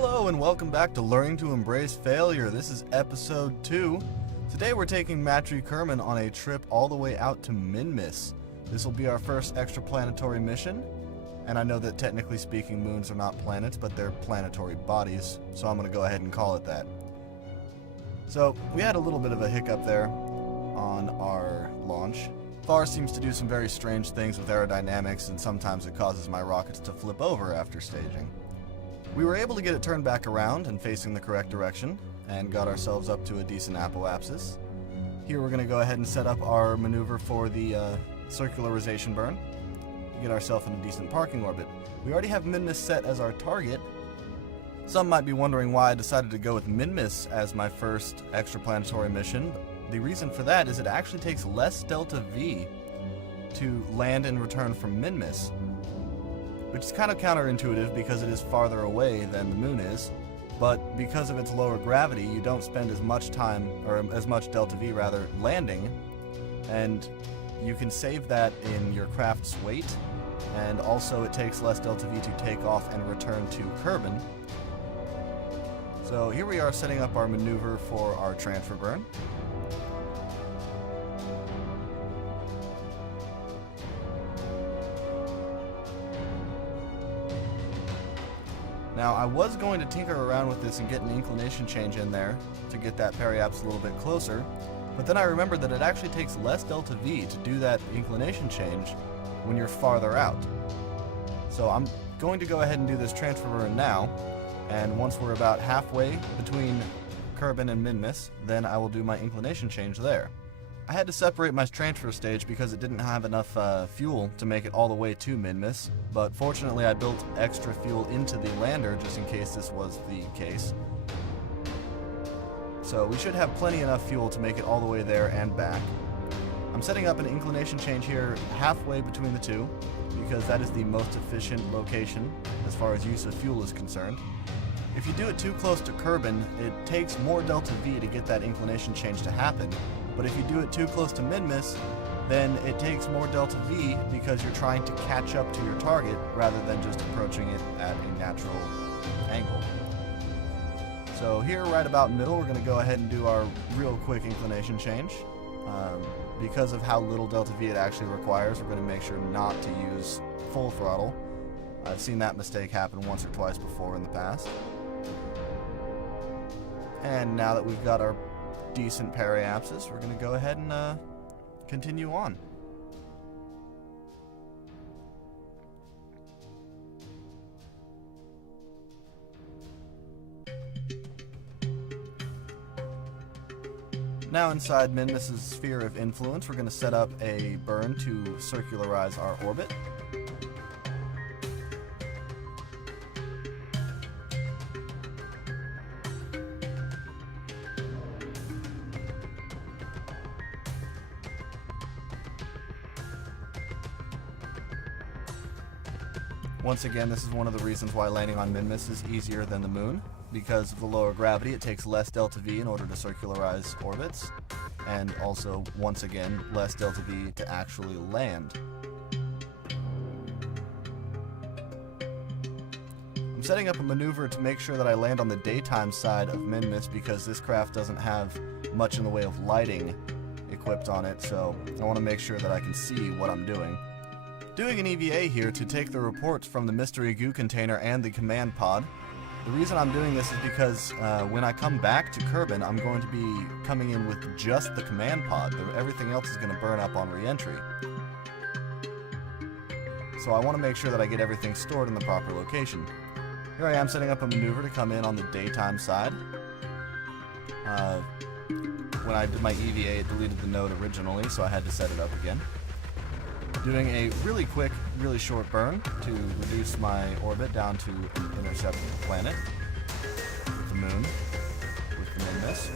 Hello and welcome back to Learning to Embrace Failure. This is episode 2. Today we're taking Matri Kerman on a trip all the way out to Minmus. This will be our first extraplanetary mission, and I know that technically speaking moons are not planets, but they're planetary bodies, so I'm going to go ahead and call it that. So we had a little bit of a hiccup there on our launch. FAR seems to do some very strange things with aerodynamics, and sometimes it causes my rockets to flip over after staging. We were able to get it turned back around and facing the correct direction, and got ourselves up to a decent apoapsis. Here we're going to go ahead and set up our maneuver for the circularization burn, to get ourselves in a decent parking orbit. We already have Minmus set as our target. Some might be wondering why I decided to go with Minmus as my first extraplanetary mission. The reason for that is it actually takes less delta V to land and return from Minmus, which is kind of counterintuitive because it is farther away than the moon is, but because of its lower gravity, you don't spend as much time, or as much delta V rather, landing, and you can save that in your craft's weight, and also it takes less delta V to take off and return to Kerbal. So here we are setting up our maneuver for our transfer burn. Now, I was going to tinker around with this and get an inclination change in there to get that periaps a little bit closer, but then I remembered that it actually takes less delta V to do that inclination change when you're farther out. So I'm going to go ahead and do this transfer burn now, and once we're about halfway between Kerbal and Minmus, then I will do my inclination change there. I had to separate my transfer stage because it didn't have enough fuel to make it all the way to Minmus, but fortunately I built extra fuel into the lander just in case this was the case. So we should have plenty enough fuel to make it all the way there and back. I'm setting up an inclination change here halfway between the two because that is the most efficient location as far as use of fuel is concerned. If you do it too close to Kerbal, it takes more delta V to get that inclination change to happen. But if you do it too close to Minmus, then it takes more delta V because you're trying to catch up to your target rather than just approaching it at a natural angle. So here, right about middle, we're going to go ahead and do our real quick inclination change. Because of how little delta V it actually requires, we're going to make sure not to use full throttle. I've seen that mistake happen once or twice before in the past. And now that we've got our decent periapsis, we're going to go ahead and continue on. Now inside Minmus' sphere of influence, we're going to set up a burn to circularize our orbit. Once again, this is one of the reasons why landing on Minmus is easier than the moon. Because of the lower gravity, it takes less delta V in order to circularize orbits, and also, once again, less delta V to actually land. I'm setting up a maneuver to make sure that I land on the daytime side of Minmus because this craft doesn't have much in the way of lighting equipped on it, so I want to make sure that I can see what I'm doing. Doing an EVA here to take the reports from the mystery goo container and the command pod. The reason I'm doing this is because when I come back to Kerbal, I'm going to be coming in with just the command pod. Everything else is going to burn up on re-entry. So I want to make sure that I get everything stored in the proper location. Here I am setting up a maneuver to come in on the daytime side. When I did my EVA, it deleted the node originally, so I had to set it up again. Doing a really quick, really short burn to reduce my orbit down to an intercept planet with the moon, with the Minmus.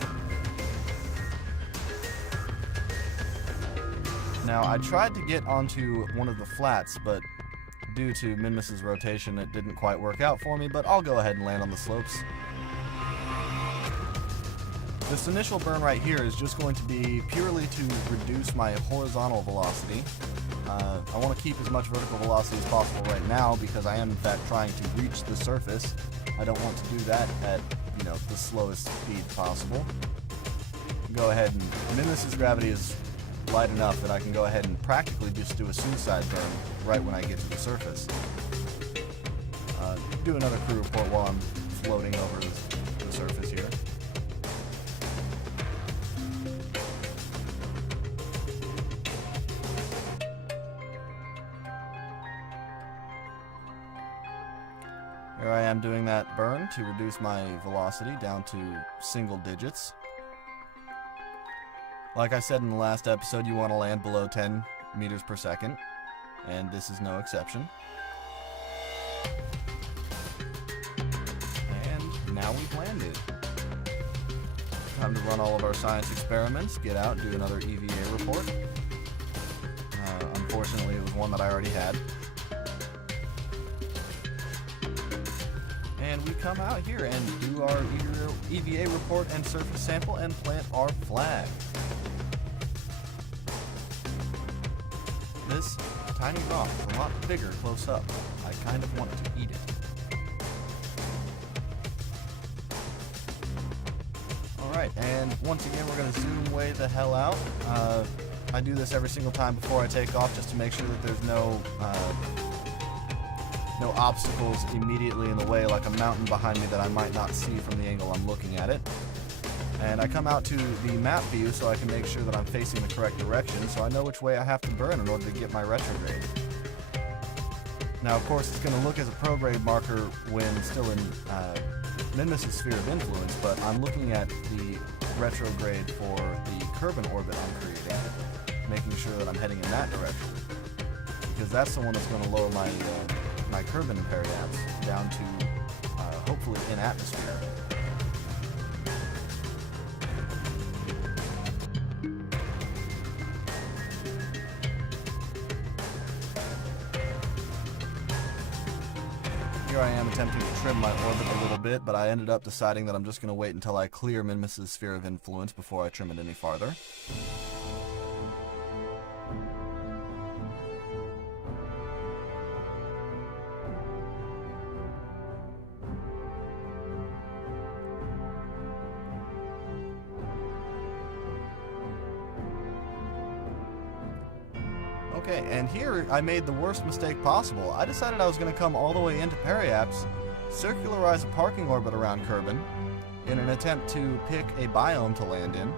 Now, I tried to get onto one of the flats, but due to Minmus' rotation, it didn't quite work out for me, but I'll go ahead and land on the slopes. This initial burn right here is just going to be purely to reduce my horizontal velocity. I want to keep as much vertical velocity as possible right now because I am in fact trying to reach the surface. I don't want to do that at, you know, the slowest speed possible. Go ahead and Minmus's gravity is light enough that I can go ahead and practically just do a suicide burn right when I get to the surface. Do another crew report while I'm floating over the surface here. Here I am doing that burn to reduce my velocity down to single digits. Like I said in the last episode, you want to land below 10 meters per second, and this is no exception. And now we've landed. Time to run all of our science experiments, get out, do another EVA report. Unfortunately, it was one that I already had. And we come out here and do our EVA report and surface sample and plant our flag. This tiny rock is a lot bigger close up. I kind of want to eat it. Alright, and once again we're going to zoom way the hell out. I do this every single time before I take off just to make sure that there's no obstacles immediately in the way, like a mountain behind me that I might not see from the angle I'm looking at it. And I come out to the map view so I can make sure that I'm facing the correct direction, so I know which way I have to burn in order to get my retrograde. Now, of course, it's going to look as a prograde marker when still in Minmus' sphere of influence, but I'm looking at the retrograde for the Kerbal orbit I'm creating, making sure that I'm heading in that direction, because that's the one that's going to lower my my Kerbal periapts down to hopefully in atmosphere. Here I am attempting to trim my orbit a little bit, but I ended up deciding that I'm just going to wait until I clear Minmus' sphere of influence before I trim it any farther. Okay, and here I made the worst mistake possible. I decided I was going to come all the way into periapse, circularize a parking orbit around Kerbal in an attempt to pick a biome to land in.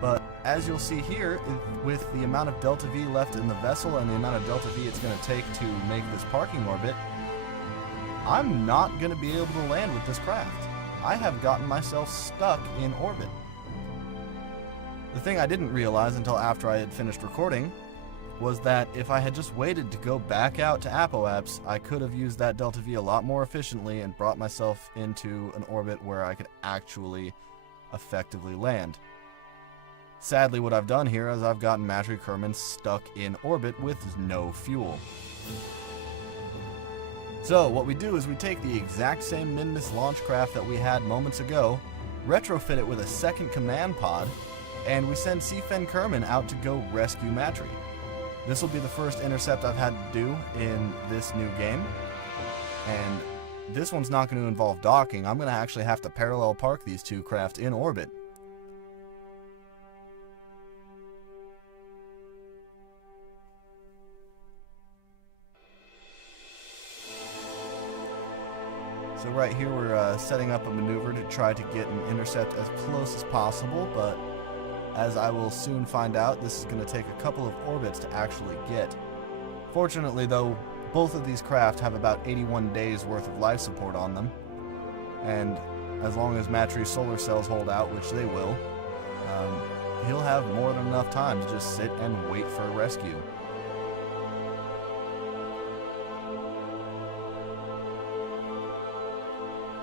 But as you'll see here, with the amount of delta V left in the vessel and the amount of delta V it's going to take to make this parking orbit, I'm not going to be able to land with this craft. I have gotten myself stuck in orbit. The thing I didn't realize until after I had finished recording was that if I had just waited to go back out to Apoapse, I could have used that delta V a lot more efficiently and brought myself into an orbit where I could actually effectively land. Sadly, what I've done here is I've gotten Matri Kerman stuck in orbit with no fuel. So what we do is we take the exact same Minmus launch craft that we had moments ago, retrofit it with a second command pod, and we send Seafen Kerman out to go rescue Matri. This will be the first intercept I've had to do in this new game, and this one's not going to involve docking. I'm going to actually have to parallel park these two craft in orbit. So right here we're setting up a maneuver to try to get an intercept as close as possible, but as I will soon find out, this is going to take a couple of orbits to actually get. Fortunately though, both of these craft have about 81 days worth of life support on them, and as long as Matri's solar cells hold out, which they will, he'll have more than enough time to just sit and wait for a rescue.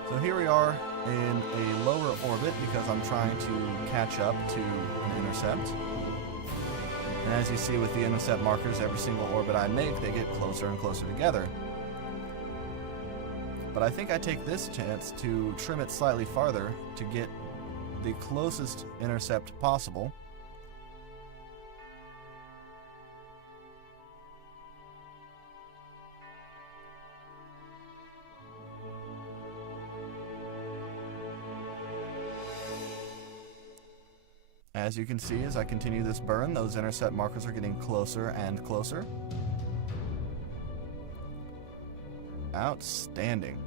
So here we are in a lower orbit because I'm trying to catch up to an intercept. And as you see with the intercept markers, every single orbit I make, they get closer and closer together. But I think I take this chance to trim it slightly farther to get the closest intercept possible. As you can see, as I continue this burn, those intercept markers are getting closer and closer. Outstanding.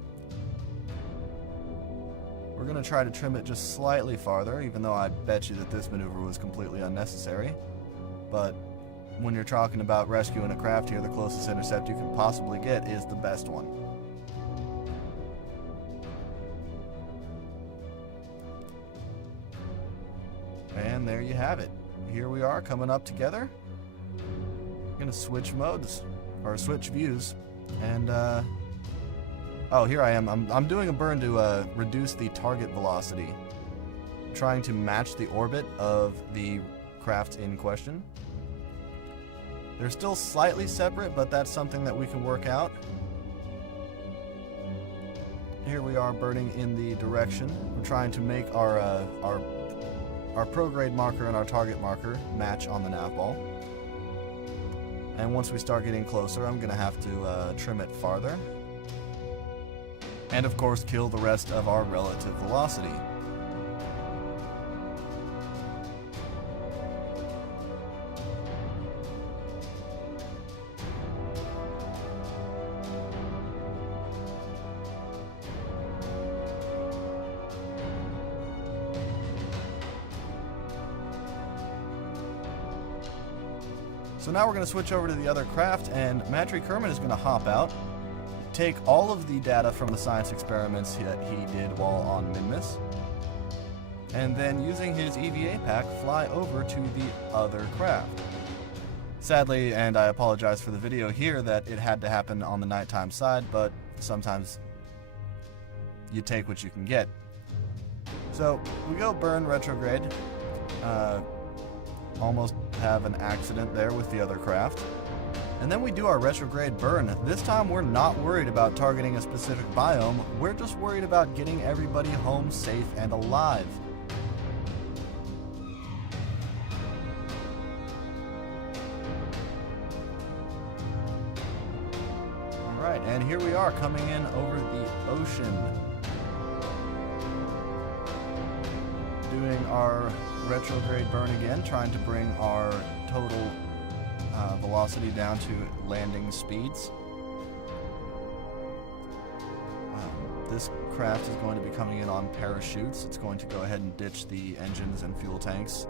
We're going to try to trim it just slightly farther, even though I bet you that this maneuver was completely unnecessary. But when you're talking about rescuing a craft here, the closest intercept you can possibly get is the best one. And there you have it. Here we are coming up together. I'm going to switch modes, or switch views, and oh, here I am. I'm doing a burn to reduce the target velocity, trying to match the orbit of the craft in question. They're still slightly separate, but that's something that we can work out. Here we are burning in the direction. We're trying to make our prograde marker and our target marker match on the nav ball. And once we start getting closer, I'm going to have to trim it farther. And of course, kill the rest of our relative velocity. So now we're going to switch over to the other craft, and Matri Kerman is going to hop out, take all of the data from the science experiments that he did while on Minmus, and then using his EVA pack, fly over to the other craft. Sadly, and I apologize for the video here, that it had to happen on the nighttime side, but sometimes you take what you can get. So we go burn retrograde. Almost have an accident there with the other craft. And then we do our retrograde burn. This time we're not worried about targeting a specific biome, we're just worried about getting everybody home safe and alive. Alright, and here we are coming in over the ocean. Doing our retrograde burn again, trying to bring our total velocity down to landing speeds. This craft is going to be coming in on parachutes. It's going to go ahead and ditch the engines and fuel tanks.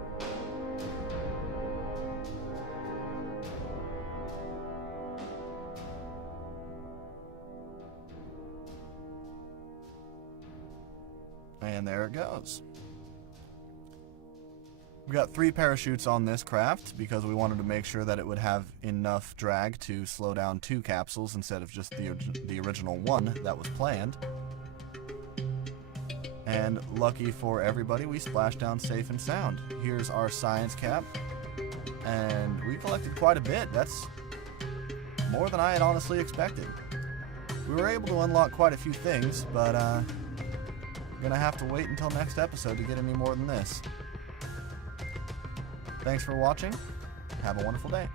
And there it goes. We got 3 parachutes on this craft because we wanted to make sure that it would have enough drag to slow down 2 capsules instead of just the original 1 that was planned. And lucky for everybody, we splashed down safe and sound. Here's our science cap, and we collected quite a bit. That's more than I had honestly expected. We were able to unlock quite a few things, but we're gonna have to wait until next episode to get any more than this. Thanks for watching. Have a wonderful day.